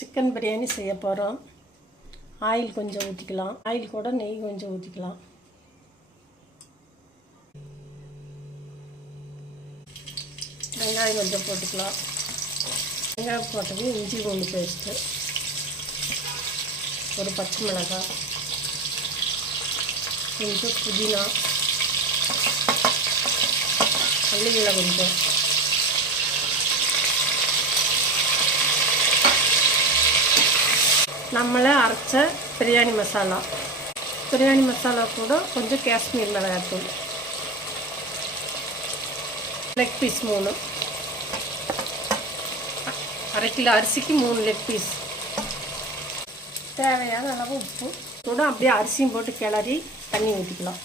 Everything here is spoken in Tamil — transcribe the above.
சிக்கன் பிரியாணி செய்ய போகிறோம். ஆயில் கொஞ்சம் ஊற்றிக்கலாம். ஆயில் கூட நெய் கொஞ்சம் ஊற்றிக்கலாம். வெங்காயம் கொஞ்சம் போட்டுக்கலாம். வெங்காயம் போட்டது இஞ்சி பூண்டு பேஸ்ட்டு, ஒரு பச்சை மிளகாய், கொஞ்சம் புதினா, மல்லிகளை கொஞ்சம், நம்மளே அரைச்ச பிரியாணி மசாலா. பிரியாணி மசாலா கூட கொஞ்சம் காஷ்மீர் மிளகாய்த்தூள். லெக் பீஸ் 3, அரை கிலோ அரிசிக்கு 3 லெக் பீஸ். தேவையான அளவு உப்பு கூட அப்படியே அரிசியும் போட்டு கிளறி தண்ணி ஊற்றிக்கலாம்.